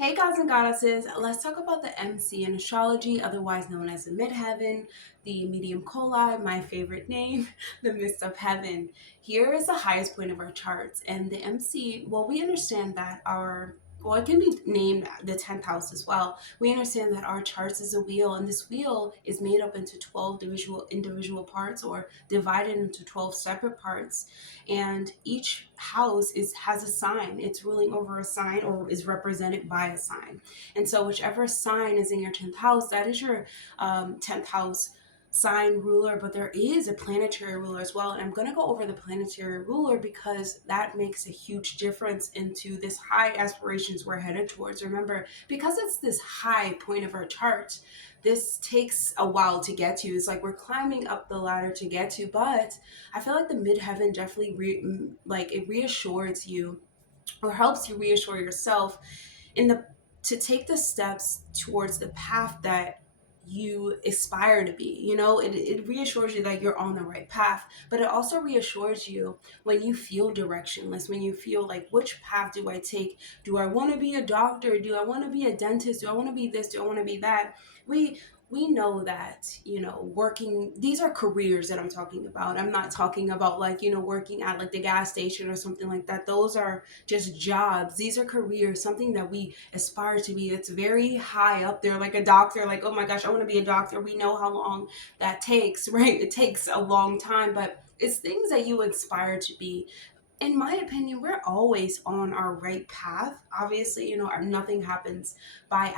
Hey gods and goddesses, let's talk about the MC in astrology, otherwise known as the Midheaven, the Medium Coeli, my favorite name, the Mist of Heaven. Here is the highest point of our charts, and the MC, well, we understand that it can be named the 10th house as well. We understand that our charts is a wheel, and this wheel is made up into 12 individual parts or divided into 12 separate parts, and each house has a sign. It's ruling over a sign or is represented by a sign. And so whichever sign is in your 10th house, that is your 10th house sign ruler. But there is a planetary ruler as well, and I'm going to go over the planetary ruler because that makes a huge difference into this high aspirations we're headed towards. Remember, because it's this high point of our chart, this takes a while to get to. It's like we're climbing up the ladder to get to, but I feel like the midheaven definitely it reassures you or helps you reassure yourself in the to take the steps towards the path that you aspire to be. It reassures you that you're on the right path, but it also reassures you when you feel directionless, when you feel like, which path do I take? Do I want to be a doctor? Do I want to be a dentist? Do I want to be this? Do I want to be that? We know that, working, these are careers that I'm talking about. I'm not talking about working at like the gas station or something like that. Those are just jobs. These are careers, something that we aspire to be. It's very high up there, like a doctor, like, oh my gosh, I want to be a doctor. We know how long that takes, right? It takes a long time, but it's things that you aspire to be. In my opinion, we're always on our right path. Obviously, nothing happens by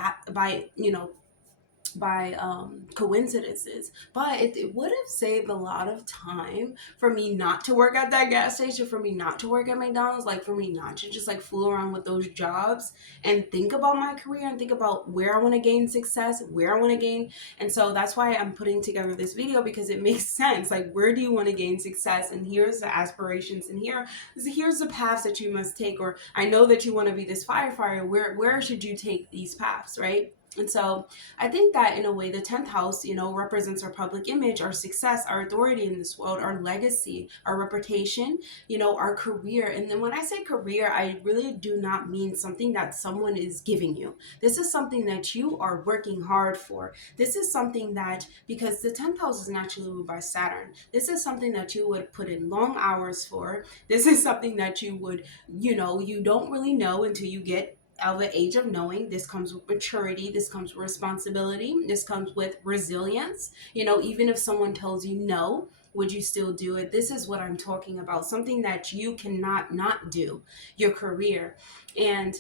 coincidences, but it would have saved a lot of time for me not to work at that gas station, for me not to work at McDonald's, like for me not to just like fool around with those jobs and think about my career and think about where I want to gain success, where I want to gain. And so that's why I'm putting together this video, because it makes sense. Like, where do you want to gain success? And here's the aspirations, and here's the paths that you must take. Or I know that you want to be this firefighter. Where should you take these paths, right? And so I think that in a way, the 10th house, represents our public image, our success, our authority in this world, our legacy, our reputation, our career. And then when I say career, I really do not mean something that someone is giving you. This is something that you are working hard for. This is something that, because the 10th house is naturally ruled by Saturn, this is something that you would put in long hours for. This is something that you would, you don't really know until you get of the age of knowing. This comes with maturity, this comes with responsibility, this comes with resilience. Even if someone tells you no, would you still do it? This is what I'm talking about, something that you cannot not do, your career. And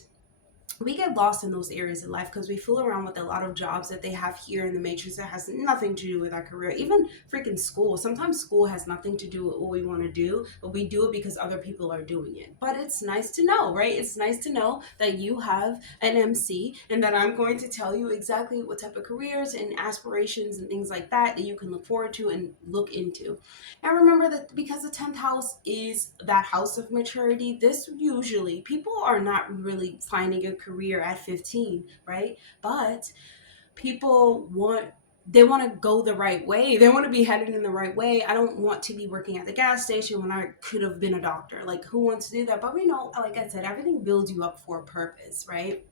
we get lost in those areas of life because we fool around with a lot of jobs that they have here in the matrix that has nothing to do with our career. Even freaking school. Sometimes school has nothing to do with what we want to do, but we do it because other people are doing it. But it's nice to know, right? It's nice to know that you have an MC and that I'm going to tell you exactly what type of careers and aspirations and things like that you can look forward to and look into. And remember that because the 10th house is that house of maturity, this usually, people are not really finding a career at 15, right? But people they want to go the right way. They want to be headed in the right way. I don't want to be working at the gas station when I could have been a doctor. Like, who wants to do that? But we know, like I said, everything builds you up for a purpose, right?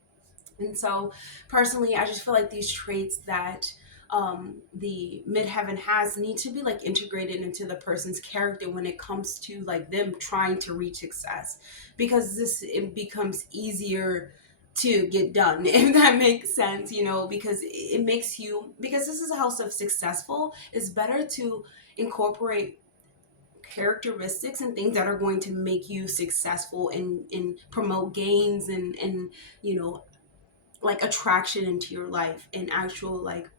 And so personally, I just feel like these traits that the midheaven has need to be like integrated into the person's character when it comes to like them trying to reach success, because it becomes easier to get done, if that makes sense, because it makes you, because this is a house of successful, it's better to incorporate characteristics and things that are going to make you successful and promote gains and like attraction into your life and actual like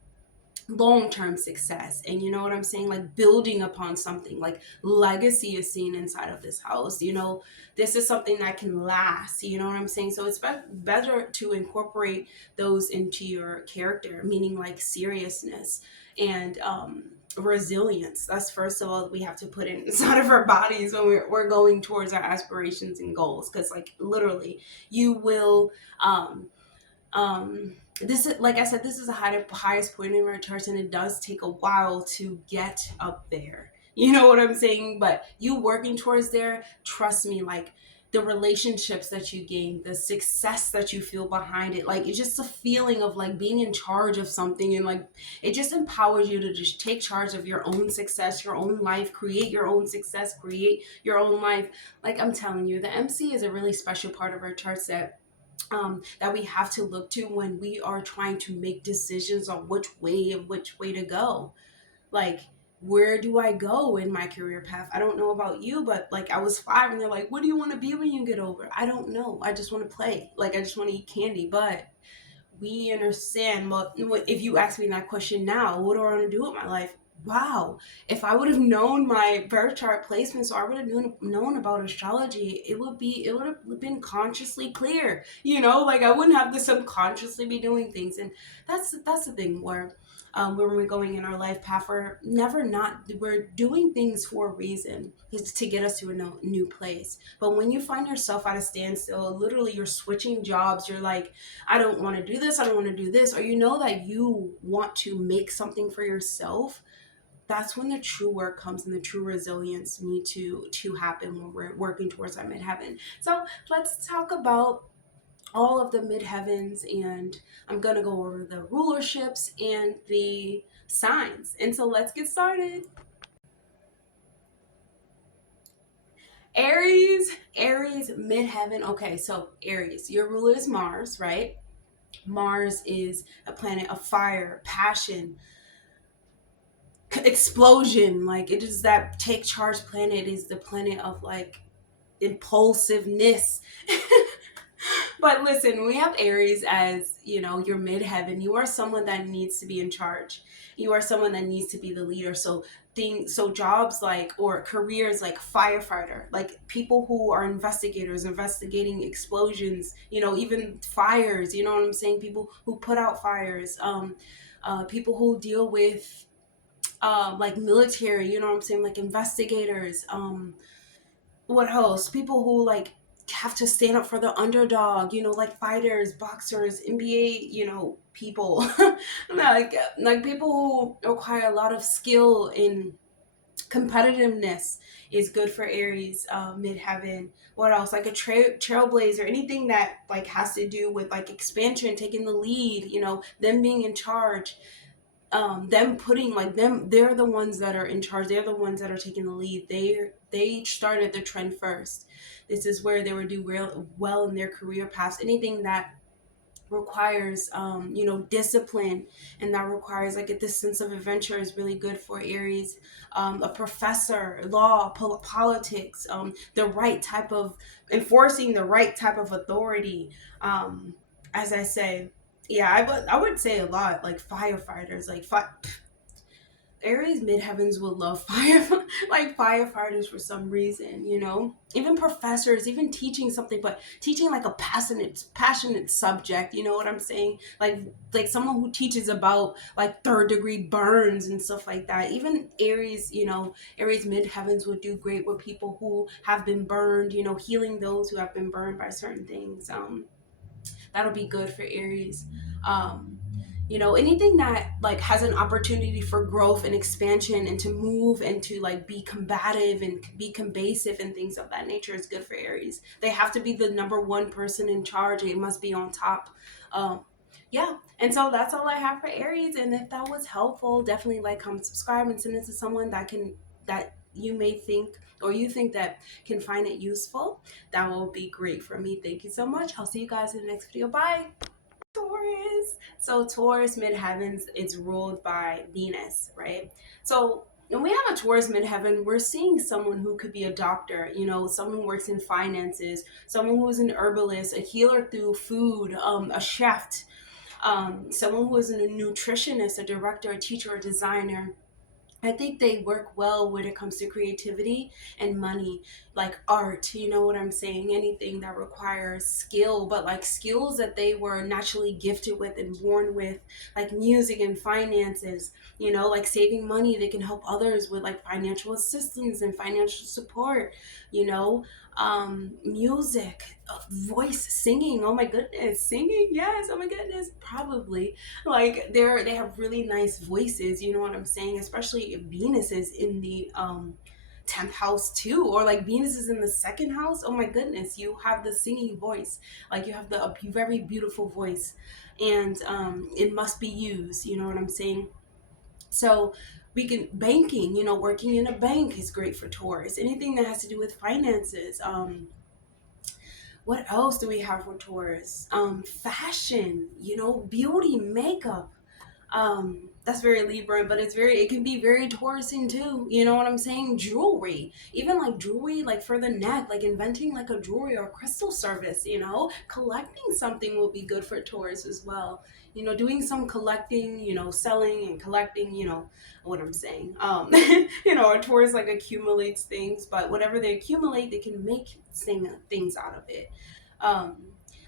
long-term success. And you know what I'm saying, like building upon something, like legacy is seen inside of this house. This is something that can last, you know what I'm saying? So it's better to incorporate those into your character, meaning like seriousness and resilience. That's first of all we have to put inside of our bodies when we're going towards our aspirations and goals, because like literally you will this is, like I said, this is the highest point in our charts, and it does take a while to get up there. You know what I'm saying? But you working towards there, trust me, like the relationships that you gain, the success that you feel behind it. Like, it's just a feeling of like being in charge of something, and like it just empowers you to just take charge of your own success, your own life, create your own success, create your own life. Like, I'm telling you, the MC is a really special part of our charts that we have to look to when we are trying to make decisions on which way to go. Like, where do I go in my career path? I don't know about you, but like, I was 5 and they're like, what do you want to be when you get older? I don't know. I just want to play. Like, I just want to eat candy. But we understand, well, if you ask me that question now, what do I want to do with my life? Wow, if I would have known my birth chart placement, so I would have known about astrology, it would have been consciously clear, like I wouldn't have to subconsciously be doing things. And that's the thing where when we're going in our life path, we're doing things for a reason. It's to get us to a new place. But when you find yourself at a standstill, literally you're switching jobs, you're like, I don't want to do this, I don't want to do this, or that you want to make something for yourself, that's when the true work comes and the true resilience need to happen when we're working towards our midheaven. So let's talk about all of the midheavens, and I'm going to go over the rulerships and the signs. And so let's get started. Aries Midheaven. Okay, so Aries, your ruler is Mars, right? Mars is a planet of fire, passion, explosion. Like, it is that take charge planet. It is the planet of like impulsiveness. But listen, we have Aries as, your midheaven. You are someone that needs to be in charge. You are someone that needs to be the leader. So jobs like, or careers like firefighter, like people who are investigators, investigating explosions, even fires, you know what I'm saying? People who put out fires, people who deal with like military, you know what I'm saying? Like investigators, what else? People who like have to stand up for the underdog, like fighters, boxers, NBA, people. like people who require a lot of skill in competitiveness is good for Aries midheaven. What else? Like a trailblazer, anything that like has to do with like expansion, taking the lead, them being in charge, them putting like them, they're the ones that are in charge, they're the ones that are taking the lead, they started the trend first. This is where they would do real well in their career paths. Anything that requires discipline, and that requires like this sense of adventure is really good for Aries. A professor, law, politics, the right type of enforcing the right type of authority, as I say. Yeah, I would say a lot, like firefighters, like Aries midheavens would love like firefighters for some reason, even professors, even teaching something, but teaching like a passionate subject, you know what I'm saying? Like someone who teaches about like third degree burns and stuff like that. Even Aries, Aries midheavens would do great with people who have been burned, healing those who have been burned by certain things. That'll be good for Aries. Anything that like has an opportunity for growth and expansion, and to move and to like be combative and be combative and things of that nature is good for Aries. They have to be the number one person in charge. It must be on top. Yeah, and so that's all I have for Aries. And if that was helpful, definitely like, comment, subscribe, and send it to someone that you may think, or you think that can find it useful. That will be great for me. Thank you so much. I'll see you guys in the next video. Bye. Taurus. So Taurus midheavens, it's ruled by Venus, right? So when we have a Taurus midheaven, we're seeing someone who could be a doctor, someone who works in finances, someone who is an herbalist, a healer through food, a chef, someone who is a nutritionist, a director, a teacher, a designer. I think they work well when it comes to creativity and money, like art, you know what I'm saying? Anything that requires skill, but like skills that they were naturally gifted with and born with, like music and finances, like saving money. They can help others with like financial assistance and financial support, music, voice, singing. Oh my goodness, singing, yes. Oh my goodness, probably. Like they have really nice voices, you know what I'm saying? Especially if Venus is in the 10th house too, or like Venus is in the second house. Oh my goodness, you have the singing voice, like you have a very beautiful voice, and it must be used, you know what I'm saying? So we can banking, you know, working in a bank is great for Taurus. Anything that has to do with finances. What else do we have for Taurus? Fashion, you know, beauty, makeup. That's very Libra, but it can be very Taurusan too, you know what I'm saying? Jewelry, even like jewelry like for the neck, like inventing like a jewelry or crystal service, you know, collecting something will be good for Taurus as well, you know, doing some collecting, you know, selling and collecting, you know what I'm saying. You know, a Taurus like accumulates things, but whatever they accumulate, they can make things out of it. um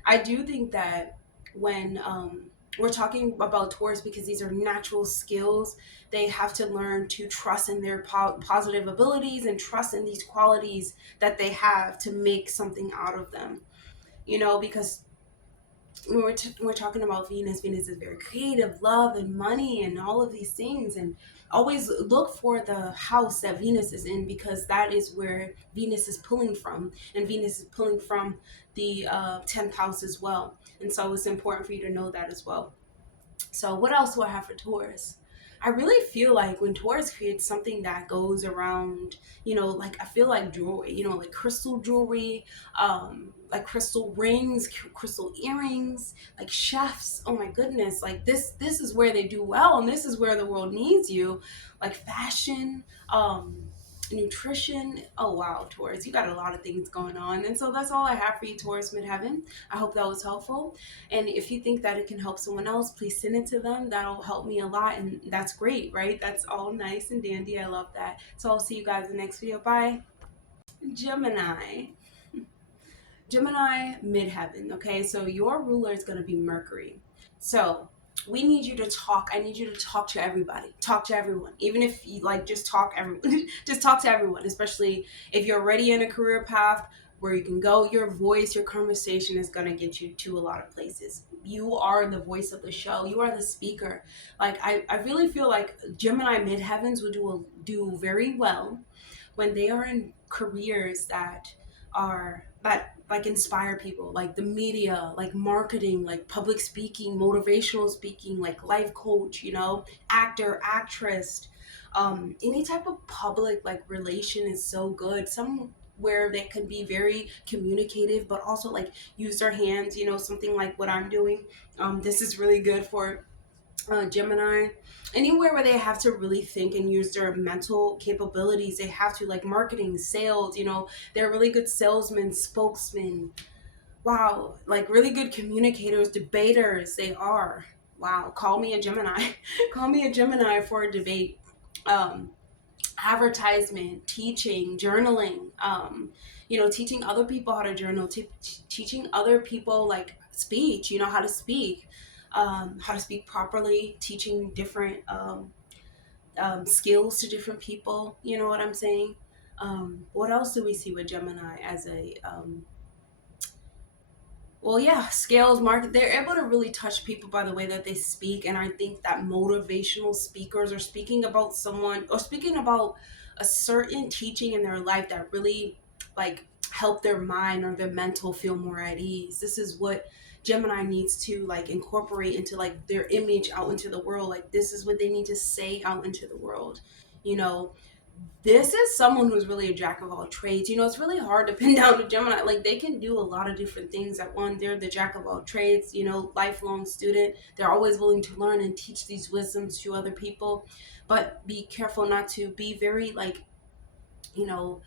I do think that when we're talking about Taurus, because these are natural skills. They have to learn to trust in their positive abilities and trust in these qualities that they have to make something out of them. You know, because when we're talking about Venus, Venus is very creative, love and money and all of these things. And always look for the house that Venus is in, because that is where Venus is pulling from. And Venus is pulling from the 10th house as well. And so it's important for you to know that as well. So what else do I have for Taurus? I really feel like when Taurus creates something that goes around, you know, like I feel like jewelry, you know, like crystal jewelry, like crystal rings, crystal earrings, like chefs. Oh my goodness, like this is where they do well, and this is where the world needs you. Like fashion, nutrition. Oh wow, Taurus, you got a lot of things going on. And so that's all I have for you, Taurus Midheaven. I hope that was helpful. And if you think that it can help someone else, please send it to them. That'll help me a lot. And that's great, right? That's all nice and dandy. I love that. So I'll see you guys in the next video. Bye. Gemini. Gemini Midheaven. Okay, so your ruler is going to be Mercury. So we need you to talk. I need you to talk to everybody. Talk to everyone. Even if you like, just talk everyone. Just talk to everyone, especially if you're already in a career path where you can go. Your voice, your conversation is going to get you to a lot of places. You are the voice of the show. You are the speaker. Like I really feel like Gemini Midheavens would do very well when they are in careers that like inspire people, like the media, like marketing, like public speaking, motivational speaking, like life coach, you know, actor, actress. Any type of public like relation is so good. Some where they can be very communicative but also like use their hands, you know, something like what I'm doing. This is really good for Gemini. Anywhere where they have to really think and use their mental capabilities, they have to, like marketing, sales, you know, they're really good salesmen, spokesmen. Wow, like really good communicators, debaters, they are. Wow, call me a Gemini. Call me a Gemini for a debate. Um, Advertisement, teaching, journaling, you know, teaching other people how to journal, teaching other people like speech, you know, how to speak properly, teaching different skills to different people, you know what I'm saying? What else do we see with Gemini as a well, yeah, scales, market, they're able to really touch people by the way that they speak. And I think that motivational speakers are speaking about someone or speaking about a certain teaching in their life that really like help their mind or their mental feel more at ease. This is what Gemini needs to like incorporate into like their image out into the world. Like this is what they need to say out into the world. You know, this is someone who's really a jack of all trades. You know, it's really hard to pin down a Gemini. Like they can do a lot of different things at one. They're the jack of all trades, you know, lifelong student. They're always willing to learn and teach these wisdoms to other people. But be careful not to be very like, you know,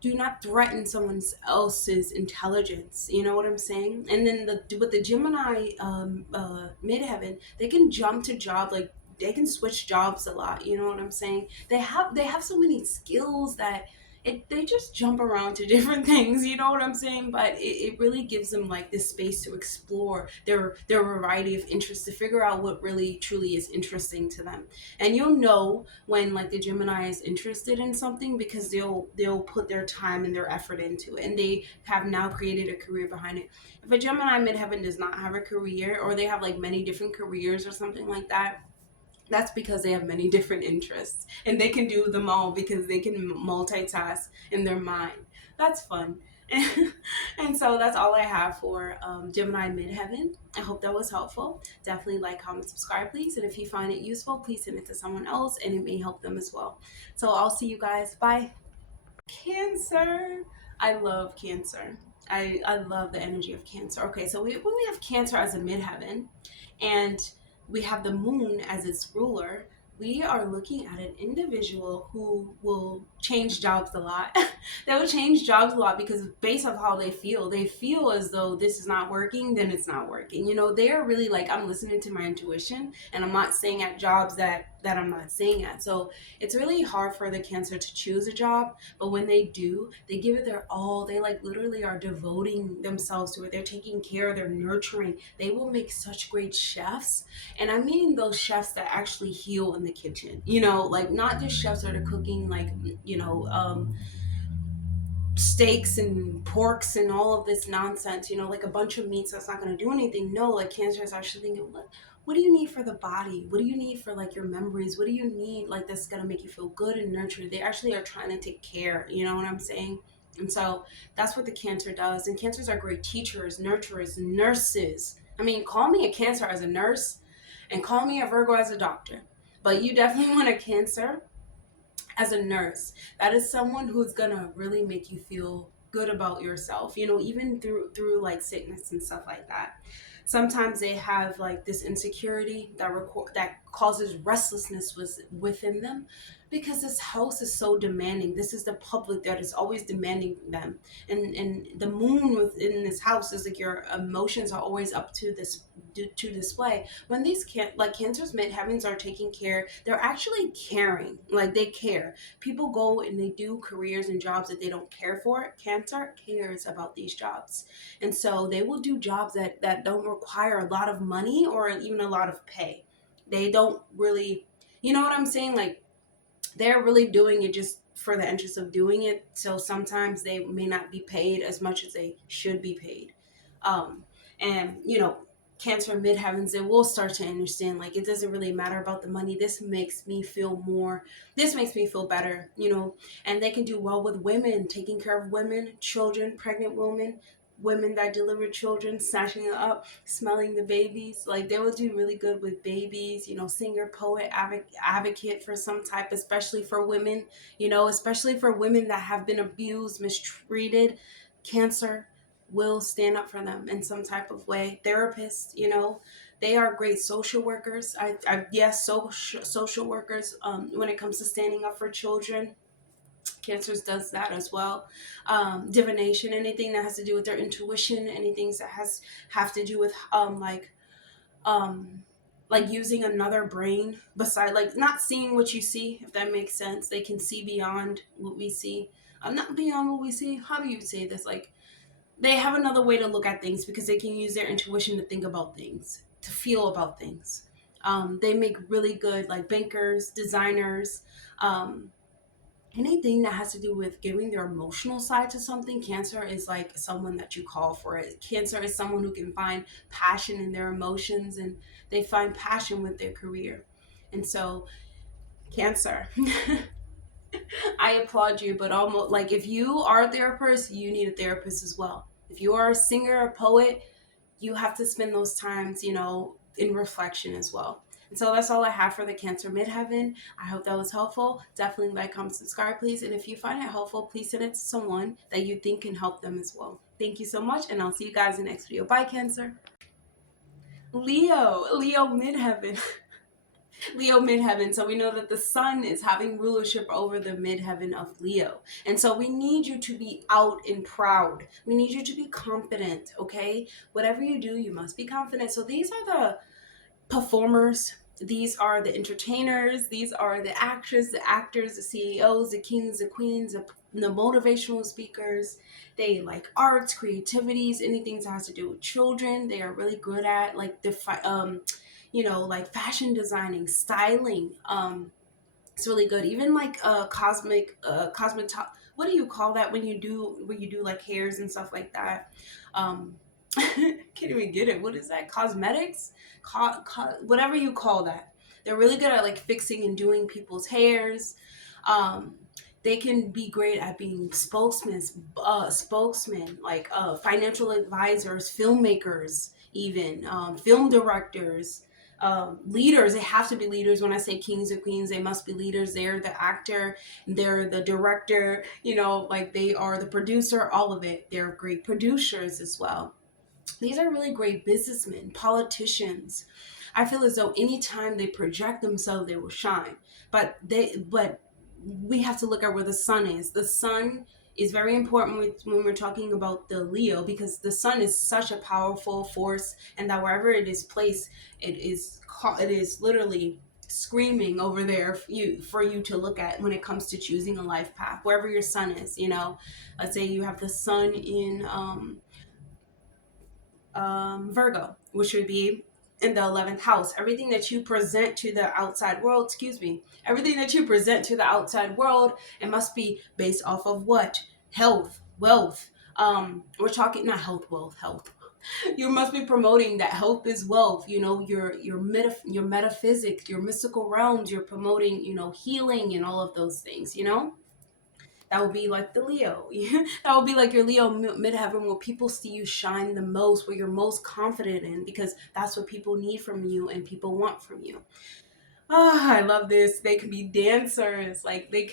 do not threaten someone else's intelligence. You know what I'm saying? And then with the Gemini midheaven, they can jump to job, like they can switch jobs a lot. You know what I'm saying? They have so many skills that they just jump around to different things. You know what I'm saying? But it really gives them like this space to explore their variety of interests, to figure out what really truly is interesting to them. And you'll know when like the Gemini is interested in something because they'll put their time and their effort into it, and they have now created a career behind it. If a Gemini midheaven does not have a career, or they have like many different careers or something like that, That's because they have many different interests and they can do them all because they can multitask in their mind. That's fun. And so that's all I have for Gemini Midheaven. I hope that was helpful. Definitely like, comment, subscribe, please. And if you find it useful, please send it to someone else and it may help them as well. So I'll see you guys. Bye. Cancer. I love Cancer. I love the energy of Cancer. Okay, so when we have Cancer as a midheaven and we have the moon as its ruler, we are looking at an individual who will change jobs a lot. They will change jobs a lot because based on how they feel as though this is not working, then it's not working. You know, they are really like, I'm listening to my intuition and I'm not staying at jobs that I'm not staying at. So it's really hard for the Cancer to choose a job, but when they do, they give it their all. They like literally are devoting themselves to it. They're taking care, they're nurturing. They will make such great chefs. And I mean those chefs that actually heal in the kitchen. You know, like not just chefs that are cooking like, you know, steaks and porks and all of this nonsense, you know, like a bunch of meats that's not going to do anything. No, like Cancer is actually thinking, what do you need for the body? What do you need for like your memories? What do you need like that's going to make you feel good and nurtured? They actually are trying to take care, you know what I'm saying? And so that's what the Cancer does. And Cancers are great teachers, nurturers, nurses. I mean, call me a Cancer as a nurse and call me a Virgo as a doctor. But you definitely want a Cancer as a nurse. That is someone who's gonna really make you feel good about yourself, you know, even through like sickness and stuff like that. Sometimes they have like this insecurity that causes restlessness within them because this house is so demanding. This is the public that is always demanding them, and the moon within this house is like your emotions are always up to display. When these Cancers midheavens are taking care, they're actually caring. Like they care. People go and they do careers and jobs that they don't care for. Cancer cares about these jobs, and so they will do jobs that don't require a lot of money or even a lot of pay. They don't really, you know what I'm saying? Like they're really doing it just for the interest of doing it. So sometimes they may not be paid as much as they should be paid. Um, and you know, Cancer midheavens, they will start to understand like it doesn't really matter about the money. This makes me feel better, you know, and they can do well with women, taking care of women, children, pregnant women, women that deliver children, snatching it up, smelling the babies. Like they will do really good with babies, you know, singer, poet, advocate for some type, especially for women, you know, especially for women that have been abused, mistreated. Cancer will stand up for them in some type of way. Therapists, you know, they are great social workers. Yes, social workers. When it comes to standing up for children, Cancers does that as well. Divination, anything that has to do with their intuition, anything that have to do with um like using another brain beside like not seeing what you see, if that makes sense. They can see beyond what we see. Not beyond what we see. How do you say this? Like they have another way to look at things because they can use their intuition to think about things, to feel about things. They make really good like bankers, designers, um, anything that has to do with giving their emotional side to something. Cancer is like someone that you call for it. Cancer is someone who can find passion in their emotions and they find passion with their career. And so Cancer, I applaud you, but almost like if you are a therapist, you need a therapist as well. If you are a singer or poet, you have to spend those times, you know, in reflection as well. And so that's all I have for the Cancer Midheaven. I hope that was helpful. Definitely like, comment, subscribe, please. And if you find it helpful, please send it to someone that you think can help them as well. Thank you so much, and I'll see you guys in the next video. Bye, Cancer. Leo Midheaven. Leo Midheaven. So we know that the sun is having rulership over the midheaven of Leo. And so we need you to be out and proud. We need you to be confident, okay? Whatever you do, you must be confident. So these are the performers. These are the entertainers. These are the actors, the actors, the CEOs, the kings, the queens, the motivational speakers. They like arts, creativities, anything that has to do with children. They are really good at like you know, like fashion designing, styling. It's really good. Even like cosmetic what do you call that when you do like hairs and stuff like that? Can't even get it. What is that? Cosmetics? Whatever you call that. They're really good at like fixing and doing people's hairs. Um, they can be great at being spokesmen, like financial advisors, filmmakers, even film directors, leaders. They have to be leaders. When I say kings or queens, they must be leaders. They're the actor, they're the director, you know, like they are the producer, all of it. They're great producers as well. These are really great businessmen, politicians. I feel as though anytime they project themselves, they will shine. But we have to look at where the sun is. The sun is very important when we're talking about the Leo, because the sun is such a powerful force, and that wherever it is placed, it is literally screaming over there for you to look at when it comes to choosing a life path. Wherever your sun is, you know, let's say you have the sun in Virgo, which would be in the 11th house. Everything that you present to the outside world, everything that you present to the outside world, it must be based off of what? Health, wealth. We're talking not health, wealth, health. You must be promoting that health is wealth. You know, your metaphysics, your mystical realms. You're promoting, you know, healing and all of those things. You know, that would be like the Leo. That would be like your Leo midheaven, where people see you shine the most, where you're most confident in, because that's what people need from you and people want from you. Oh, I love this. They can be dancers, like they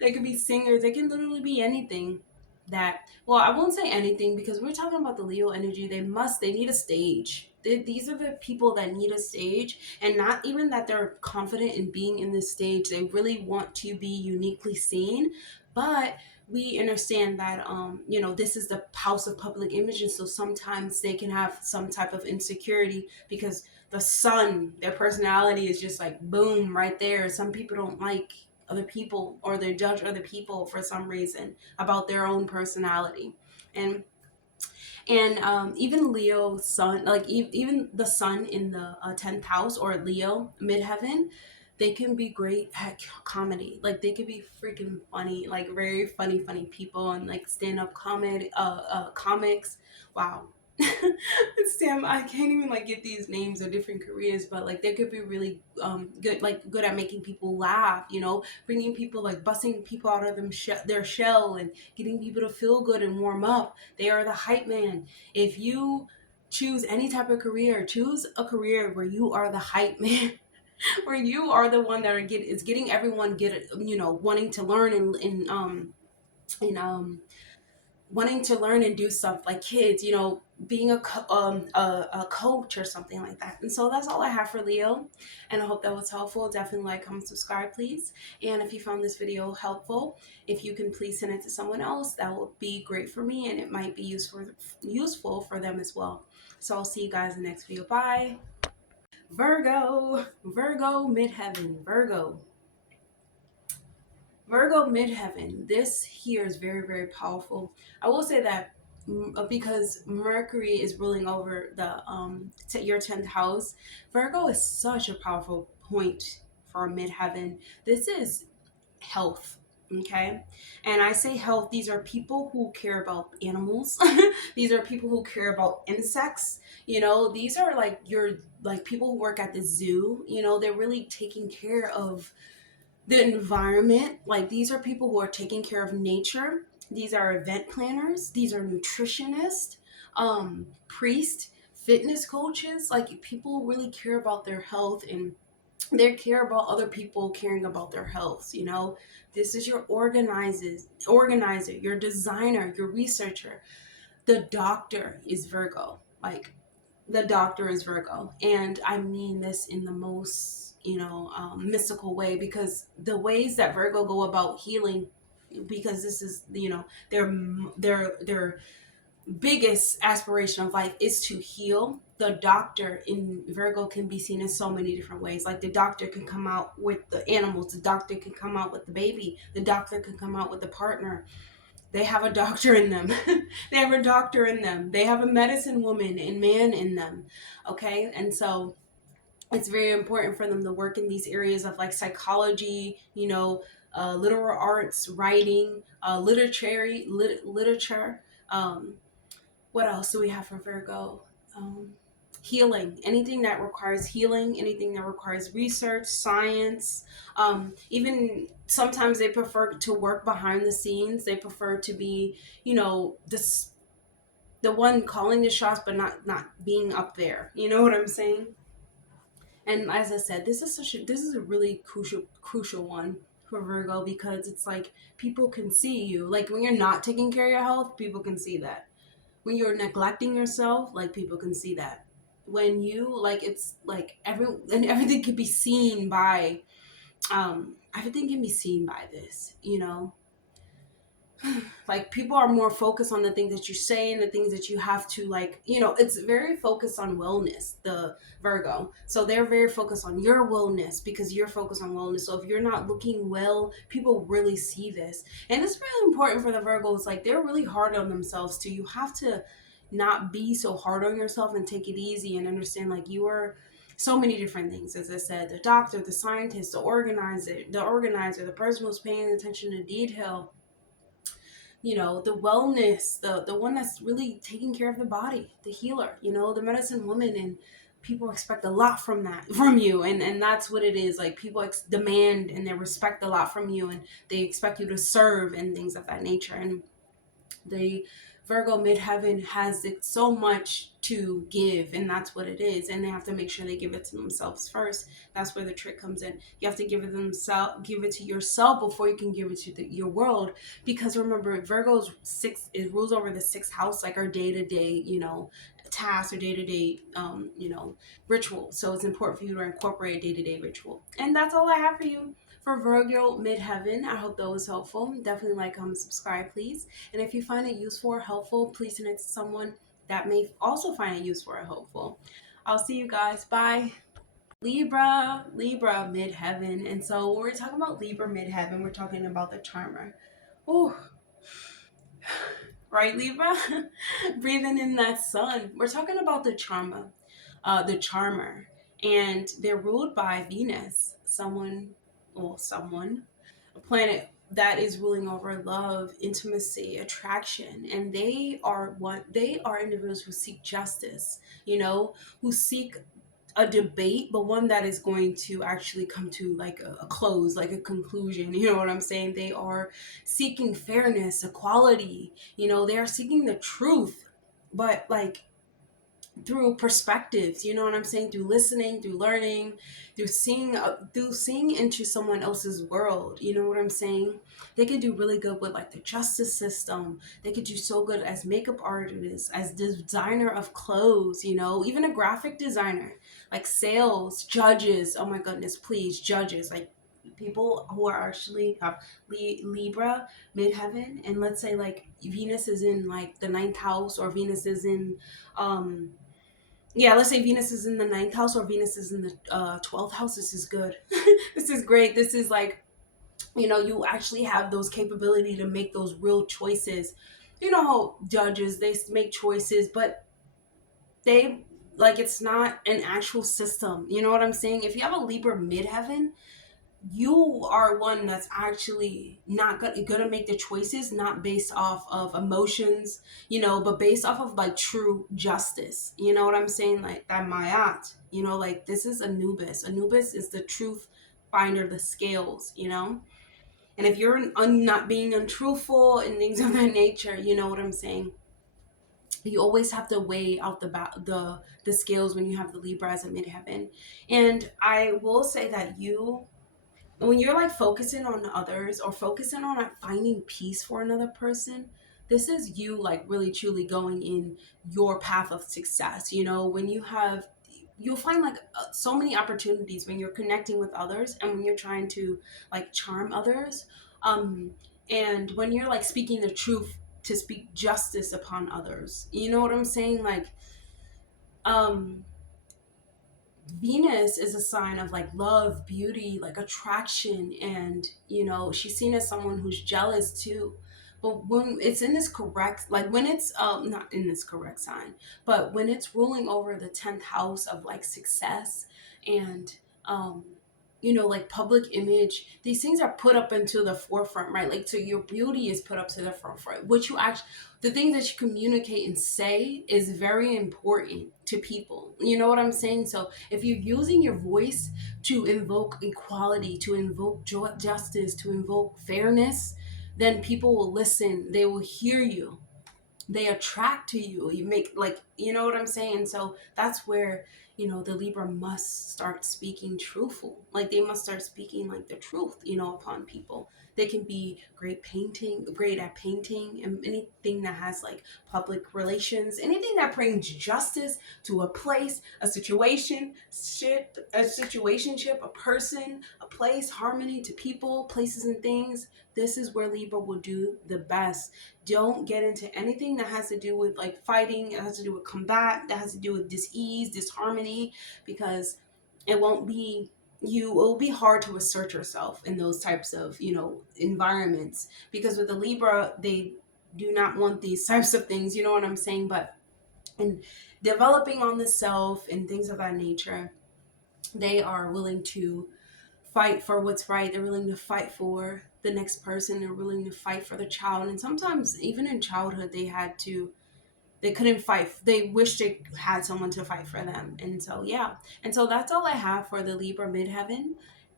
can be singers. They can literally be anything. That, well, I won't say anything, because we're talking about the Leo energy. They need a stage. These are the people that need a stage, and not even that they're confident in being in this stage. They really want to be uniquely seen, but we understand that you know, this is the house of public image, and so sometimes they can have some type of insecurity because the sun, their personality is just like boom right there. Some people don't like other people, or they judge other people for some reason about their own personality. And even Leo sun, like even the sun in the 10th house, or Leo midheaven, they can be great at comedy. Like they could be freaking funny, like very funny people, and like stand-up comedy comics. Wow. Sam, I can't even like get these names of different careers, but like they could be really good, like good at making people laugh, you know, bringing people, like busting people out of their shell, and getting people to feel good and warm up. They are the hype man. If you choose any type of career, choose a career where you are the hype man. Where you are the one that is getting everyone you know, wanting to learn and wanting to learn and do stuff, like kids, you know, being a coach or something like that. And so that's all I have for Leo, and I hope that was helpful. Definitely like, comment, subscribe, please. And if you found this video helpful, if you can please send it to someone else, that would be great for me, and it might be useful for them as well. So I'll see you guys in the next video. Bye. Virgo Midheaven, Virgo Midheaven. This here is very, very powerful. I will say that because Mercury is ruling over your 10th house, Virgo is such a powerful point for Midheaven. This is health. Okay. And I say health, these are people who care about animals. These are people who care about insects. You know, these are like people who work at the zoo. You know, they're really taking care of the environment. Like these are people who are taking care of nature. These are event planners. These are nutritionists, priests, fitness coaches. Like people who really care about their health, and they care about other people caring about their health. You know, this is your organizer, your designer, your researcher. The doctor is Virgo. Like the doctor is Virgo. And I mean this in the most, you know, mystical way, because the ways that Virgo go about healing, because this is, you know, their biggest aspiration of life is to heal. The doctor in Virgo can be seen in so many different ways. Like the doctor can come out with the animals, the doctor can come out with the baby, the doctor can come out with the partner. They have a doctor in them. They have a doctor in them. They have a medicine woman and man in them. Okay. And so it's very important for them to work in these areas of like psychology, you know, literal arts, writing, literature. What else do we have for Virgo? healing, anything that requires healing, anything that requires research, science. Even sometimes they prefer to work behind the scenes. They prefer to be, you know, the one calling the shots, but not being up there. You know what I'm saying? And as I said, this is a really crucial one for Virgo, because it's like people can see you. Like when you're not taking care of your health, people can see that. When you're neglecting yourself, like people can see that. When you like, it's like everything can be seen by everything can be seen by this, you know. Like people are more focused on the things that you say and the things that you have to, like, you know, it's very focused on wellness, the Virgo. So they're very focused on your wellness because you're focused on wellness. So if you're not looking well, people really see this. And it's really important for the Virgos. Like they're really hard on themselves too. You have to not be so hard on yourself and take it easy and understand like you are so many different things. As I said, the doctor, the scientist, the person who's paying attention to detail, you know, the wellness, the one that's really taking care of the body, the healer, you know, the medicine woman. And people expect a lot from that from you, and that's what it is. Like people demand and they respect a lot from you, and they expect you to serve and things of that nature. And the Virgo Midheaven has it so much to give, and that's what it is. And they have to make sure they give it to themselves first. That's where the trick comes in. You have to give it to yourself before you can give it to your world. Because remember, Virgo's it rules over the sixth house, like our day to day, you know, tasks or day to day, you know, ritual. So it's important for you to incorporate day to day ritual. And that's all I have for you for Virgo Midheaven. I hope that was helpful. Definitely like, comment, subscribe, please. And if you find it useful or helpful, please send it to someone that may also find it useful or helpful. I'll see you guys. Bye. Libra Midheaven. And so when we're talking about Libra Midheaven, we're talking about the charmer. Oh, right, Libra? Breathing in that sun. We're talking about the charmer. And they're ruled by Venus, a planet that is ruling over love, intimacy, attraction. And they are individuals who seek justice, you know, who seek a debate, but one that is going to actually come to like a close, like a conclusion. You know what I'm saying? They are seeking fairness, equality, you know, they are seeking the truth, but like through perspectives, you know what I'm saying? Through listening, through learning, through seeing into someone else's world. You know what I'm saying? They could do really good with like the justice system. They could do so good as makeup artists, as designer of clothes, you know, even a graphic designer, like sales, judges. Oh my goodness, please, judges, like people who are actually have Libra Midheaven, and let's say like Venus is in like the ninth house, or Venus is in let's say Venus is in the ninth house, or Venus is in the 12th house. This is good. This is great. This is like, you know, you actually have those capability to make those real choices. You know how judges, they make choices, but they, like, it's not an actual system. You know what I'm saying? If you have a Libra Midheaven, you are one that's actually not gonna make the choices not based off of emotions, you know, but based off of like true justice. You know what I'm saying? Like that Mayat, you know, like this is Anubis. Anubis is the truth finder, the scales, you know. And if you're not being untruthful and things of that nature, you know what I'm saying, you always have to weigh out the scales when you have the Libra as a midheaven. And I will say that when you're like focusing on others, or focusing on like finding peace for another person, this is you like really truly going in your path of success. You know, when you'll find like so many opportunities when you're connecting with others, and when you're trying to like charm others, and when you're like speaking the truth, to speak justice upon others. You know what I'm saying? Like Venus is a sign of like love, beauty, like attraction, and you know, she's seen as someone who's jealous too. But when it's in this correct, like when it's not in this correct sign, but when it's ruling over the 10th house of like success and you know, like public image, these things are put up into the forefront, right? Like, so your beauty is put up to the forefront. What you actually, the things that you communicate and say is very important to people. You know what I'm saying? So if you're using your voice to invoke equality, to invoke justice, to invoke fairness, then people will listen, they will hear you, they attract to you. You make, like, you know what I'm saying? So that's where, the Libra must start speaking truthful. Like, they must start speaking like the truth, upon people. They can be great at painting, and anything that has like public relations, anything that brings justice to a place, a situationship, a person, a place, harmony to people, places, and things. This is where Libra will do the best. Don't get into anything that has to do with like fighting, it has to do with combat, that has to do with dis-ease, disharmony, because it won't be it will be hard to assert yourself in those types of, environments, because with the Libra, they do not want these types of things, you know what I'm saying? But in developing on the self and things of that nature, they are willing to fight for what's right. They're willing to fight for the next person. They're willing to fight for the child. And sometimes even in childhood, they couldn't fight. They wish they had someone to fight for them. And so, yeah. And so that's all I have for the Libra Midheaven.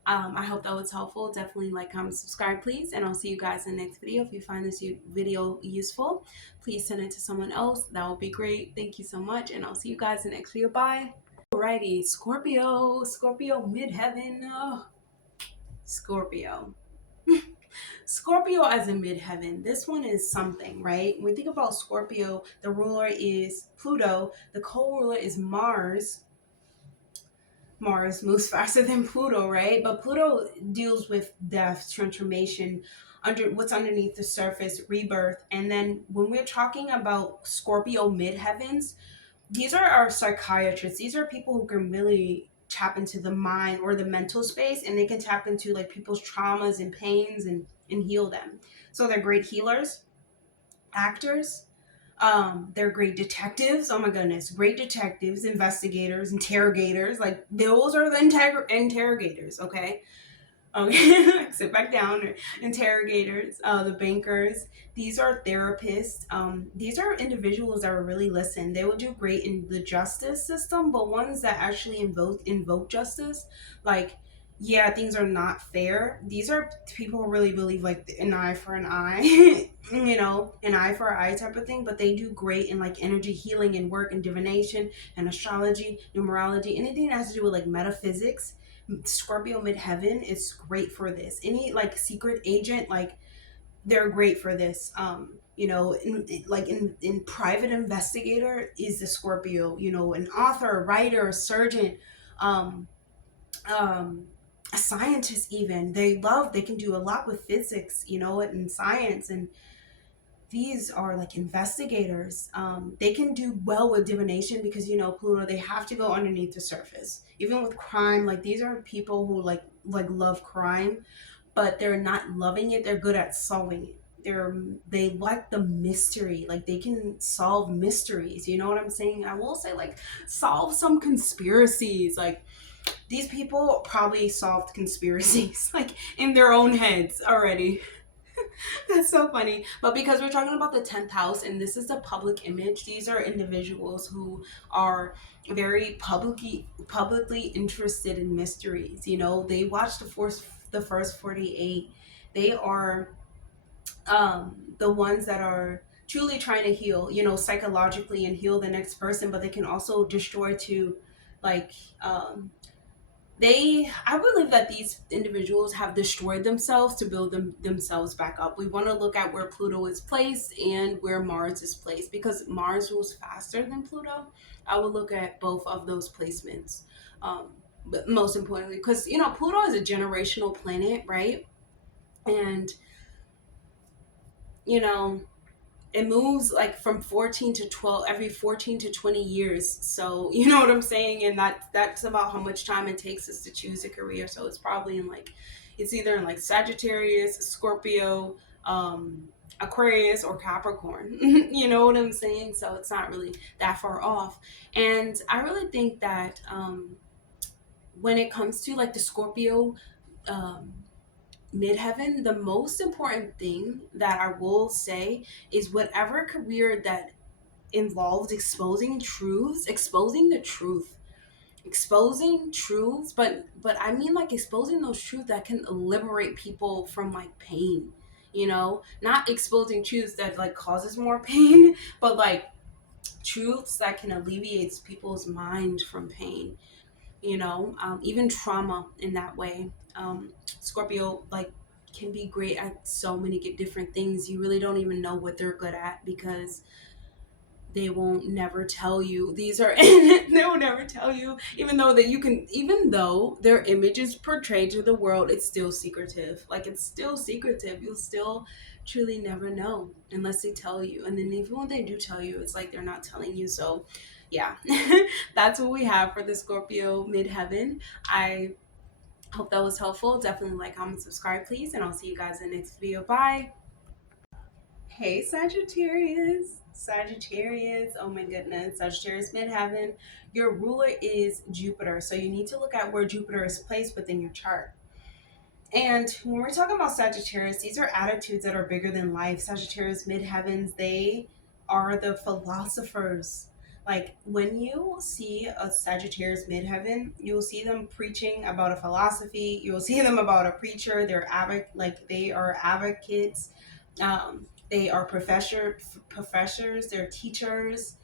I hope that was helpful. Definitely like, comment, subscribe, please. And I'll see you guys in the next video. If you find this video useful, please send it to someone else. That would be great. Thank you so much. And I'll see you guys in the next video. Bye. Alrighty, Scorpio Midheaven. Oh, Scorpio. Scorpio as a midheaven. This one is something, right? When we think about Scorpio, the ruler is Pluto. The co-ruler is Mars. Mars moves faster than Pluto, right? But Pluto deals with death, transformation, under what's underneath the surface, rebirth. And then when we're talking about Scorpio midheavens, these are our psychiatrists. These are people who can really tap into the mind or the mental space, and they can tap into like people's traumas and pains and heal them. So they're great healers, actors. They're great detectives. Oh my goodness, great detectives, investigators, interrogators. Like, those are the interrogators. Okay. Okay, sit back down. Interrogators, the bankers. These are therapists. These are individuals that will really listen. They will do great in the justice system, but ones that actually invoke justice. Like, yeah, things are not fair. These are people who really believe like an eye for an eye, an eye for an eye type of thing. But they do great in like energy healing and work and divination and astrology, numerology, anything that has to do with like metaphysics. Scorpio Midheaven is great for this. Any like secret agent, like, they're great for this. In private investigator is the Scorpio. An author, a writer, a surgeon, um, a scientist. Even they can do a lot with physics, and science. And these are like investigators. They can do well with divination because Pluto, they have to go underneath the surface. Even with crime, like, these are people who like love crime, but they're not loving it. They're good at solving it. They like the mystery. Like, they can solve mysteries. You know what I'm saying? I will say, like, solve some conspiracies. Like, these people probably solved conspiracies like in their own heads already. That's so funny. But because we're talking about the 10th house and this is the public image, these are individuals who are very publicly interested in mysteries. They watch the first 48. They are the ones that are truly trying to heal, psychologically, and heal the next person, but they can also destroy to, like, I believe that these individuals have destroyed themselves to build themselves back up. We want to look at where Pluto is placed and where Mars is placed, because Mars moves faster than Pluto. I would look at both of those placements. But most importantly, because Pluto is a generational planet, right? And it moves like from 14 to 12 every 14 to 20 years. So you know what I'm saying? And that's about how much time it takes us to choose a career. So it's probably it's either in like Sagittarius, Scorpio, Aquarius, or Capricorn. You know what I'm saying? So it's not really that far off. And I really think that when it comes to like the Scorpio midheaven, the most important thing that I will say is whatever career that involved exposing truths, exposing the truth, exposing truths, but I mean like exposing those truths that can liberate people from like pain, you know, not exposing truths that like causes more pain, but like truths that can alleviate people's mind from pain, you know, even trauma in that way. Scorpio like can be great at so many different things. You really don't even know what they're good at because they won't never tell you these are they will never tell you, even though that you can, even though their image is portrayed to the world, it's still secretive. Like it's still secretive. You'll still truly never know unless they tell you, and then even when they do tell you, it's like they're not telling you. So yeah. That's what we have for the Scorpio midheaven. I hope that was helpful. Definitely like, comment, subscribe please, and I'll see you guys in the next video. Bye. Hey Sagittarius. Sagittarius, oh my goodness. Sagittarius Midheaven. Your ruler is Jupiter. So you need to look at where Jupiter is placed within your chart. And when we're talking about Sagittarius, these are attitudes that are bigger than life. Sagittarius Midheavens, they are the philosophers. Like when you see a Sagittarius Midheaven, you'll see them preaching about a philosophy. You'll see them about a preacher. Like they are advocates. They are professors. They're teachers.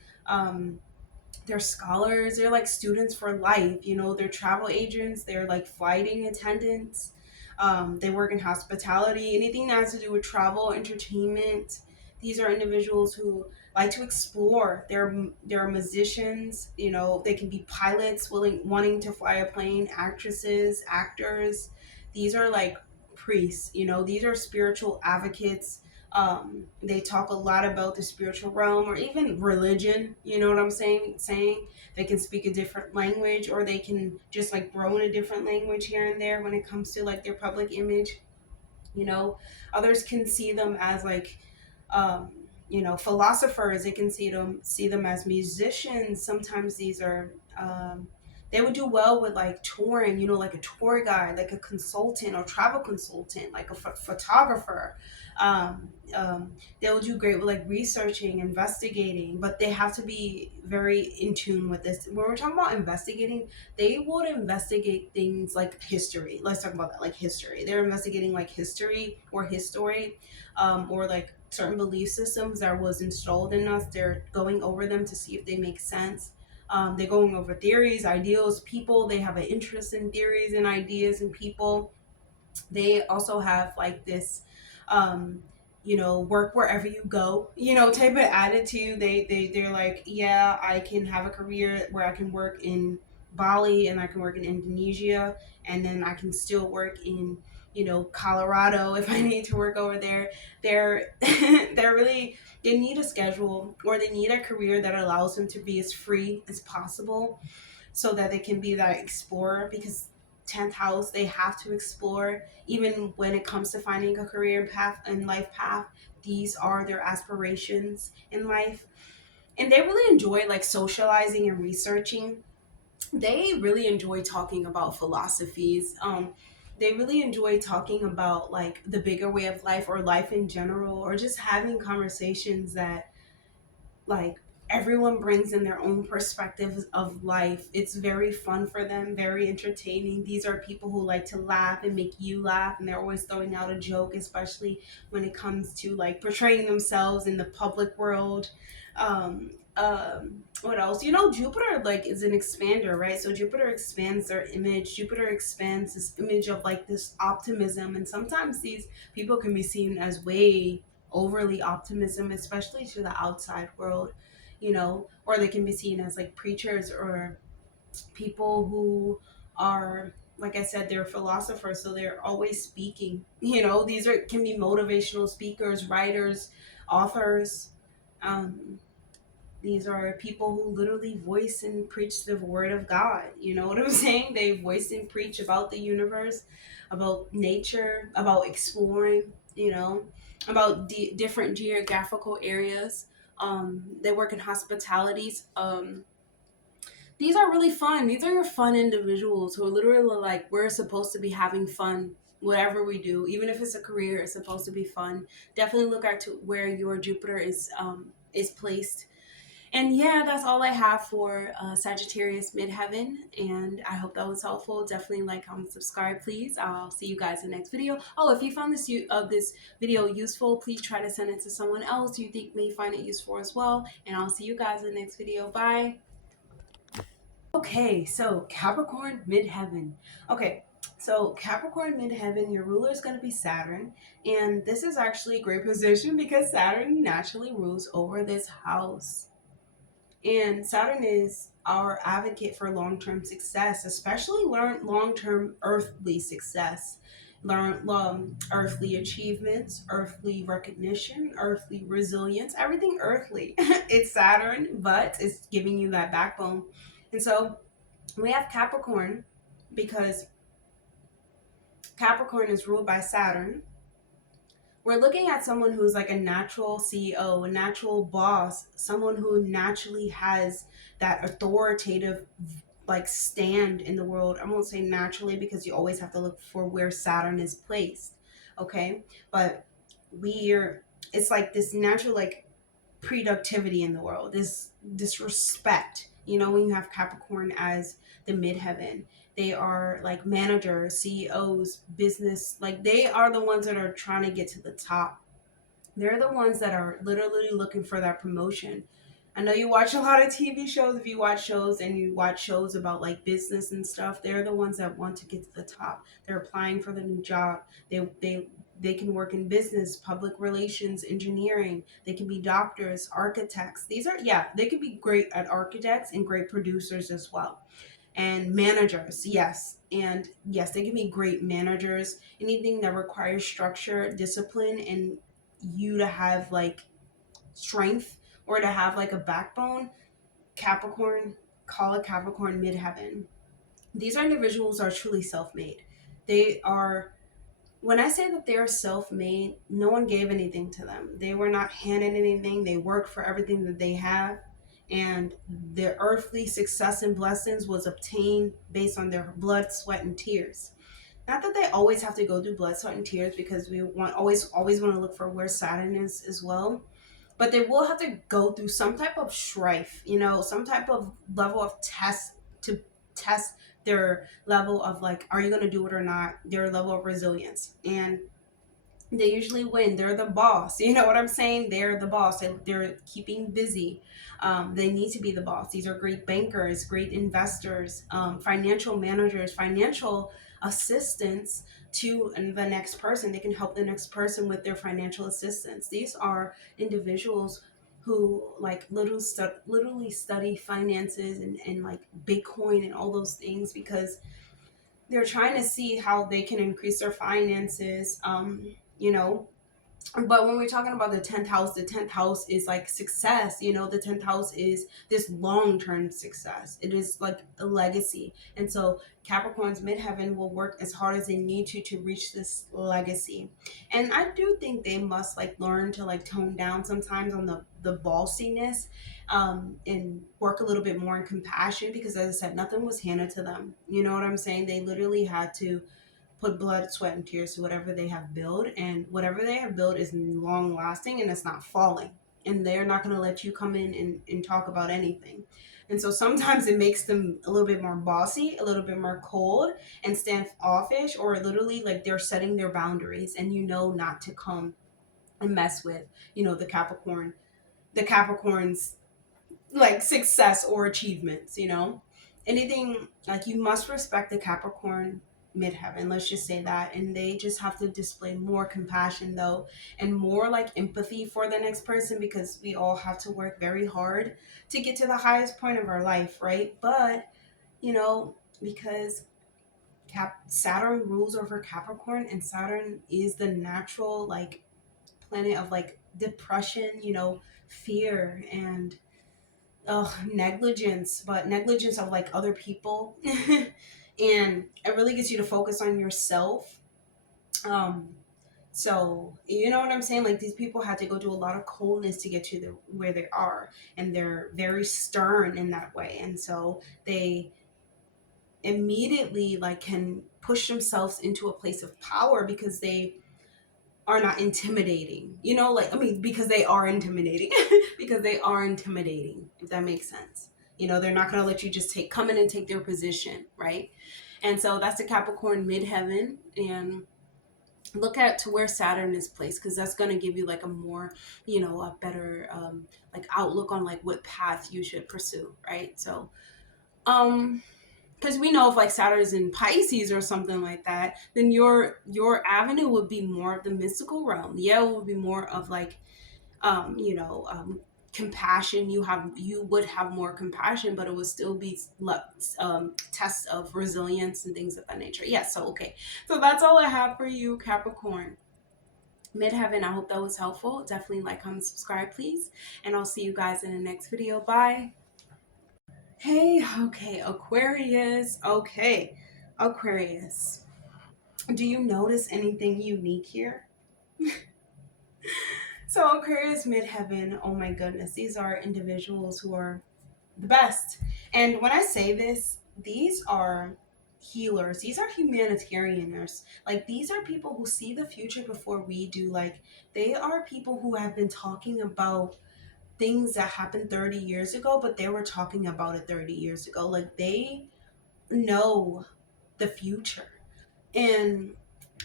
They're scholars. They're like students for life. You know, they're travel agents. They're like flighting attendants. They work in hospitality, anything that has to do with travel, entertainment. These are individuals who like to explore. They're musicians. You know, they can be pilots, wanting to fly a plane. Actresses, actors. These are like priests. You know, these are spiritual advocates. They talk a lot about the spiritual realm or even religion. You know what I'm saying they can speak a different language, or they can just like grow in a different language here and there when it comes to like their public image. You know, others can see them as like um you know, philosophers. They can see them as musicians. Sometimes these are they would do well with like touring, you know, like a tour guide, like a consultant or travel consultant, like a photographer. um, they will do great with like researching, investigating, but they have to be very in tune with this. When we're talking about investigating, they would investigate things like history. Let's talk about that, like history. They're investigating like history or history, or like certain belief systems that was installed in us. They're going over them to see if they make sense. They're going over theories, ideals, people. They have an interest in theories and ideas and people. They also have like this um you know, work wherever you go, you know, type of attitude. They're like, yeah, I can have a career where I can work in Bali and I can work in Indonesia, and then I can still work in, you know, Colorado if I need to work over there. They're they're really, they need a schedule, or they need a career that allows them to be as free as possible, so that they can be that explorer. Because 10th house, they have to explore. Even when it comes to finding a career path and life path, these are their aspirations in life. And they really enjoy like socializing and researching. They really enjoy talking about philosophies. They really enjoy talking about like the bigger way of life, or life in general, or just having conversations that like everyone brings in their own perspectives of life. It's very fun for them, very entertaining. These are people who like to laugh and make you laugh, and they're always throwing out a joke, especially when it comes to like portraying themselves in the public world. What else? You know, Jupiter like is an expander, right? So Jupiter expands their image. Jupiter expands this image of like this optimism, and sometimes these people can be seen as way overly optimism, especially to the outside world, you know, or they can be seen as like preachers or people who are, like I said, they're philosophers, so they're always speaking. You know, these are can be motivational speakers, writers, authors. Um, these are people who literally voice and preach the word of God. You know what I'm saying? They voice and preach about the universe, about nature, about exploring, you know, about different geographical areas. They work in hospitalities. These are really fun. These are your fun individuals who are literally like, we're supposed to be having fun. Whatever we do, even if it's a career, it's supposed to be fun. Definitely look at to where your Jupiter is placed. And yeah, that's all I have for Sagittarius Midheaven. And I hope that was helpful. Definitely like, comment, subscribe, please. I'll see you guys in the next video. Oh, if you found this video useful, please try to send it to someone else you think may find it useful as well. And I'll see you guys in the next video. Bye. Okay, so Capricorn Midheaven. Okay, so Capricorn Midheaven, your ruler is going to be Saturn. And this is actually a great position because Saturn naturally rules over this house. And Saturn is our advocate for long-term success, especially long-term earthly success, earthly achievements, earthly recognition, earthly resilience, everything earthly. It's Saturn, but it's giving you that backbone. And so we have Capricorn because Capricorn is ruled by Saturn. We're looking at someone who's like a natural CEO, a natural boss, someone who naturally has that authoritative like stand in the world. I won't say naturally because you always have to look for where Saturn is placed. Okay. But it's like this natural like productivity in the world, this respect. You know, when you have Capricorn as the midheaven, they are like managers, CEOs, business, like they are the ones that are trying to get to the top. They're the ones that are literally looking for that promotion. I know you watch a lot of TV shows. If you watch shows and you watch shows about like business and stuff, they're the ones that want to get to the top. They're applying for the new job. They can work in business, public relations, engineering. They can be doctors, architects. They can be great at architects and great producers as well. And managers, yes. And yes, they can be great managers. Anything that requires structure, discipline, and you to have like strength or to have like a backbone. Capricorn, call it Capricorn Midheaven. These are individuals that are truly self-made. They are, when I say that they are self-made, no one gave anything to them. They were not handed anything. They worked for everything that they have. And their earthly success and blessings was obtained based on their blood, sweat, and tears. Not that they always have to go through blood, sweat, and tears, because we always want to look for where Saturn is as well. But they will have to go through some type of strife, you know, some type of level of test to test their level of like, are you going to do it or not? Their level of resilience. And they usually win. They're the boss. You know what I'm saying? They're the boss. They're keeping busy. They need to be the boss. These are great bankers, great investors, financial managers, financial assistants to the next person. They can help the next person with their financial assistance. These are individuals who like literally study finances and like Bitcoin and all those things because they're trying to see how they can increase their finances. You know, but when we're talking about the 10th house is like success. You know, the 10th house is this long-term success. It is like a legacy. And so Capricorn's midheaven will work as hard as they need to reach this legacy. And I do think they must like learn to like tone down sometimes on the bossiness, and work a little bit more in compassion, because as I said, nothing was handed to them. You know what I'm saying? They literally had to put blood, sweat, and tears to whatever they have built, and whatever they have built is long lasting and it's not falling. And they're not going to let you come in and talk about anything. And so sometimes it makes them a little bit more bossy, a little bit more cold and standoffish, or literally like they're setting their boundaries and you know not to come and mess with, you know, the Capricorn's like success or achievements, you know. Anything like, you must respect the Capricorn midheaven, let's just say that. And they just have to display more compassion though, and more like empathy for the next person, because we all have to work very hard to get to the highest point of our life, right? But you know, because Saturn rules over Capricorn, and Saturn is the natural like planet of like depression, you know, fear and negligence, but negligence of like other people. And it really gets you to focus on yourself. So you know what I'm saying? Like, these people had to go through a lot of coldness to get to where they are, and they're very stern in that way. And so they immediately like can push themselves into a place of power because they are not intimidating, you know, like, I mean, because they are intimidating, because they are intimidating, if that makes sense. You know, they're not going to let you just come in and take their position, right? And so that's the Capricorn Midheaven. And look at to where Saturn is placed, because that's going to give you like a more, you know, a better like outlook on like what path you should pursue, right? So because we know if like Saturn is in Pisces or something like that, then your avenue would be more of the mystical realm. Yeah, it would be more of like you know, compassion. You would have more compassion, but it would still be tests of resilience and things of that nature. Yeah, so okay. So that's all I have for you, Capricorn Midheaven. I hope that was helpful. Definitely like, comment, subscribe, please. And I'll see you guys in the next video. Bye. Hey, okay, Aquarius. Okay, Aquarius. Do you notice anything unique here? So, Aquarius Midheaven, oh my goodness, these are individuals who are the best. And when I say this, these are healers, these are humanitarians. Like, these are people who see the future before we do. Like, they are people who have been talking about things that happened 30 years ago, but they were talking about it 30 years ago. Like, they know the future. And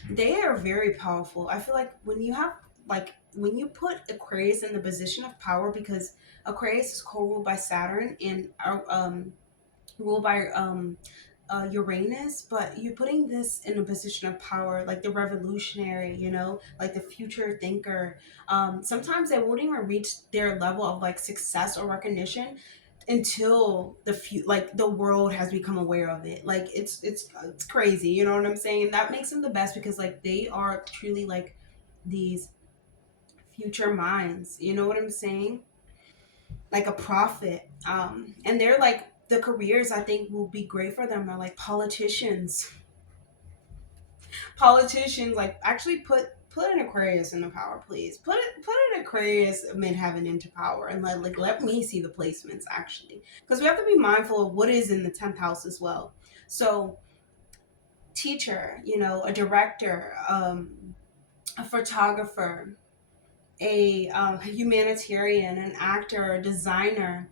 they are very powerful. I feel like when you have, like, when you put Aquarius in the position of power, because Aquarius is co-ruled by Saturn and ruled by Uranus, but you're putting this in a position of power, like the revolutionary, you know, like the future thinker. Sometimes they won't even reach their level of like success or recognition until like the world has become aware of it. Like it's crazy, you know what I'm saying? And that makes them the best, because like they are truly like these future minds, you know what I'm saying? Like a prophet. And they're like, the careers I think will be great for them are like politicians. Politicians, like, actually put an Aquarius into power, please. Put an Aquarius Midheaven into power, and let me see the placements, actually, because we have to be mindful of what is in the 10th house as well. So, teacher, you know, a director, a photographer, a humanitarian, an actor, a designer.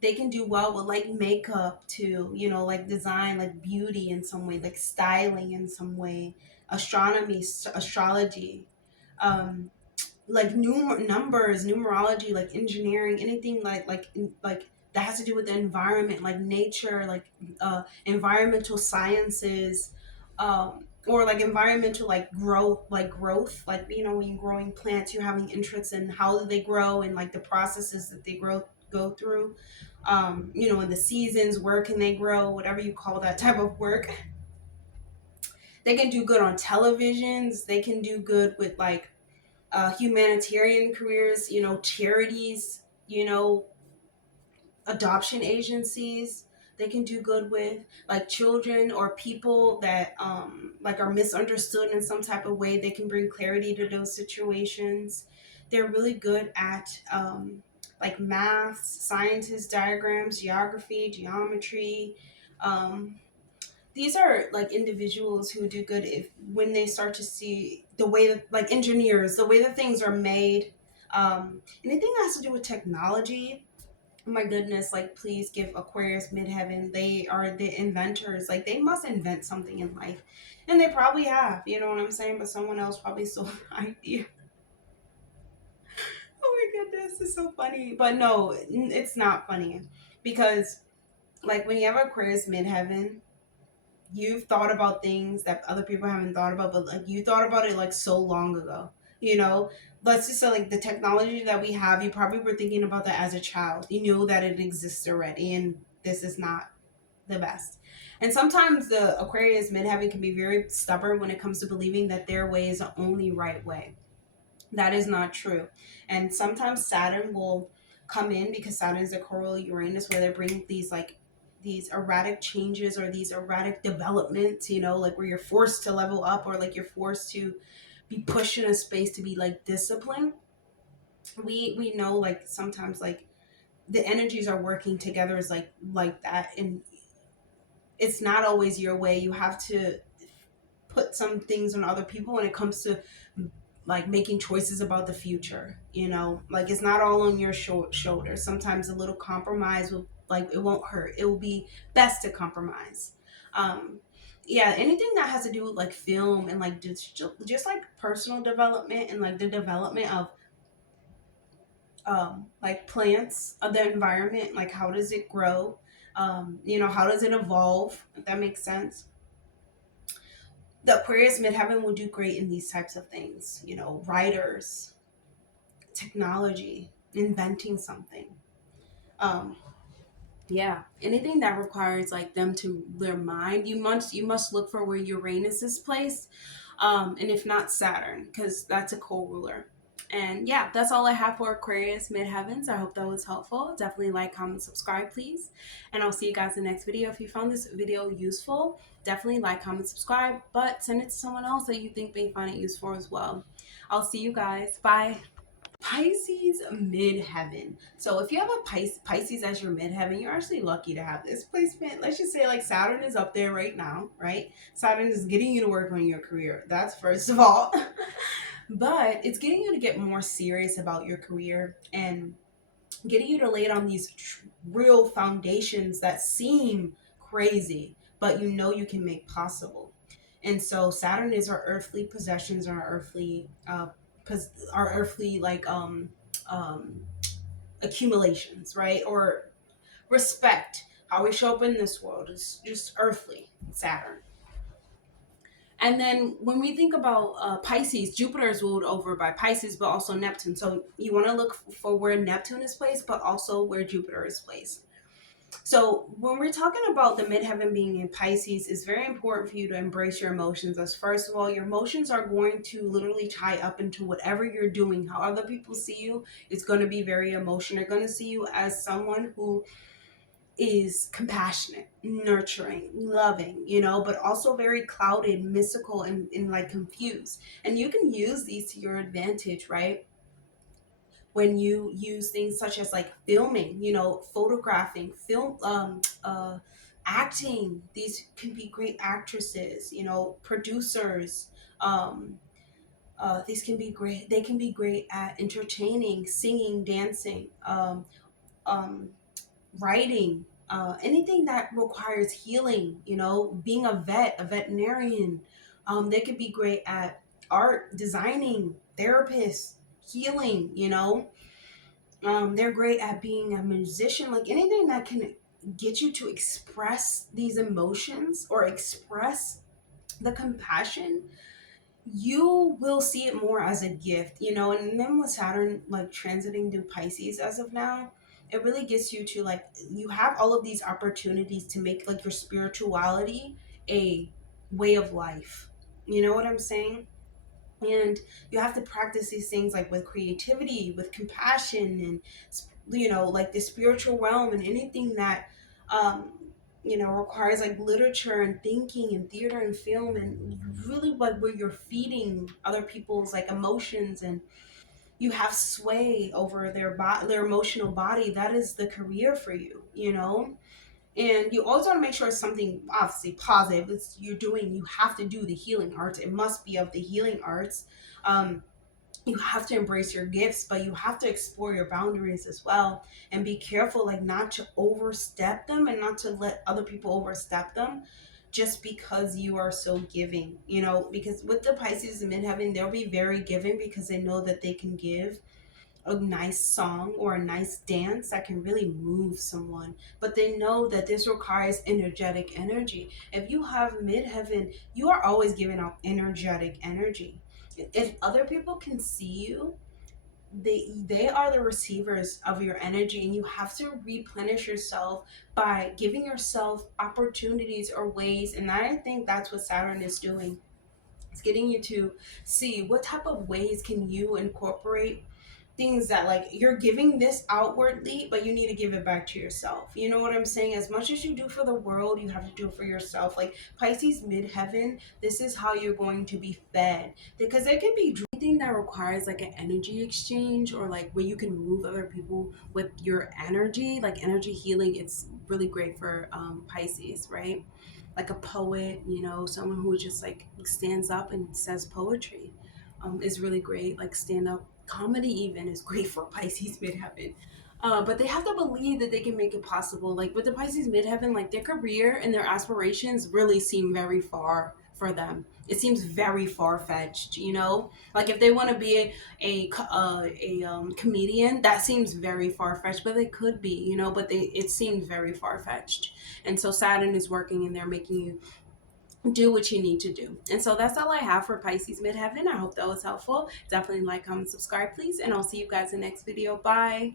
They can do well with like makeup too, you know, like design, like beauty in some way, like styling in some way, astronomy, astrology, um, like numbers, numerology, like engineering, anything like that has to do with the environment, like nature, like environmental sciences, or like environmental, like growth, like, you know, when you're growing plants, you're having interest in how they grow and like the processes that they go through, you know, in the seasons, where can they grow, whatever you call that type of work. They can do good on televisions. They can do good with like humanitarian careers, you know, charities, you know, adoption agencies. They can do good with like children or people that like are misunderstood in some type of way. They can bring clarity to those situations. They're really good at like math, sciences, diagrams, geography, geometry. Um, these are like individuals who do good if when they start to see the way that, like, engineers, the way that things are made, anything that has to do with technology. Oh my goodness, like, please give Aquarius Midheaven. They are the inventors. Like, they must invent something in life, and they probably have, you know what I'm saying, but someone else probably stole the idea. Oh my goodness, it's so funny. But no, it's not funny, because like when you have Aquarius Midheaven, you've thought about things that other people haven't thought about, but like you thought about it like so long ago. You know, let's just say like the technology that we have, you probably were thinking about that as a child. You knew that it exists already, and this is not the best. And sometimes the Aquarius Midheaven can be very stubborn when it comes to believing that their way is the only right way. That is not true. And sometimes Saturn will come in, because Saturn is a coral Uranus, where they bring these like these erratic changes or these erratic developments, you know, like where you're forced to level up, or like you're forced to be pushed in a space to be like disciplined. We know like sometimes like the energies are working together is like that, and it's not always your way. You have to put some things on other people when it comes to like making choices about the future. You know, like it's not all on your shoulders. Sometimes a little compromise will, like, it won't hurt. It will be best to compromise. um yeah, anything that has to do with like film and like just like personal development and like the development of like plants of the environment, like how does it grow, you know, how does it evolve, if that makes sense. The Aquarius Midheaven will do great in these types of things, you know, writers, technology, inventing something. um yeah, anything that requires like them to their mind, you must look for where Uranus is placed, and if not Saturn, because that's a co-ruler. And yeah, that's all I have for Aquarius Midheavens. I hope that was helpful. Definitely like, comment, subscribe, please. And I'll see you guys in the next video. If you found this video useful, definitely like, comment, subscribe, but send it to someone else that you think may find it useful as well. I'll see you guys. Bye. Pisces Midheaven. So if you have a Pisces as your midheaven, you're actually lucky to have this placement. Let's just say like Saturn is up there right now, right? Saturn is getting you to work on your career. That's first of all. But it's getting you to get more serious about your career and getting you to lay it on these real foundations that seem crazy, but you know you can make possible. And so Saturn is our earthly possessions, our earthly like um accumulations, right? Or respect, how we show up in this world is just earthly, Saturn. And then when we think about Pisces, Jupiter is ruled over by Pisces, but also Neptune. So you want to look for where Neptune is placed, but also where Jupiter is placed. So when we're talking about the midheaven being in Pisces, it's very important for you to embrace your emotions. As first of all, your emotions are going to literally tie up into whatever you're doing. How other people see you, it's going to be very emotional. They're going to see you as someone who is compassionate, nurturing, loving, you know, but also very clouded, mystical, and like confused. And you can use these to your advantage, right? When you use things such as like filming, you know, photographing, acting. These can be great actresses, you know, producers. Um, these can be great. They can be great at entertaining, singing, dancing. Um, Writing, anything that requires healing, you know, being a vet, a veterinarian. They could be great at art, designing, therapists, healing, you know. They're great at being a musician, like anything that can get you to express these emotions or express the compassion. You will see it more as a gift, you know. And then with Saturn like transiting through Pisces as of now, it really gets you to like, you have all of these opportunities to make like your spirituality a way of life. You know what I'm saying? And you have to practice these things like with creativity, with compassion, and you know, like the spiritual realm, and anything that um you know, requires like literature and thinking and theater and film, and really like where you're feeding other people's like emotions, and you have sway over their emotional body. That is the career for you, you know. And you also want to make sure it's something obviously positive. It's you're doing, you have to do the healing arts. It must be of the healing arts. um you have to embrace your gifts, but you have to explore your boundaries as well, and be careful like not to overstep them, and not to let other people overstep them just because you are so giving, you know. Because with the Pisces in midheaven, they'll be very giving because they know that they can give a nice song or a nice dance that can really move someone, but they know that this requires energetic energy. If you have midheaven, you are always giving out energetic energy. If other people can see you, they are the receivers of your energy, and you have to replenish yourself by giving yourself opportunities or ways. And I think that's what Saturn is doing. It's getting you to see what type of ways can you incorporate things that like you're giving this outwardly, but you need to give it back to yourself. You know what I'm saying? As much as you do for the world, you have to do it for yourself. Like Pisces midheaven, this is how you're going to be fed, because there can be anything that requires like an energy exchange, or like where you can move other people with your energy, like energy healing, it's really great for Pisces, right? Like a poet, you know, someone who just like stands up and says poetry is really great. Like stand up comedy even is great for Pisces midheaven. But they have to believe that they can make it possible. Like with the Pisces midheaven, like their career and their aspirations really seem very far for them. It seems very far fetched, you know. Like if they want to be a comedian, that seems very far fetched. But they could be, you know. But it seems very far fetched. And so Saturn is working, and they're making you do what you need to do. And so that's all I have for Pisces midheaven. I hope that was helpful. Definitely like, comment, subscribe, please, and I'll see you guys in the next video. Bye.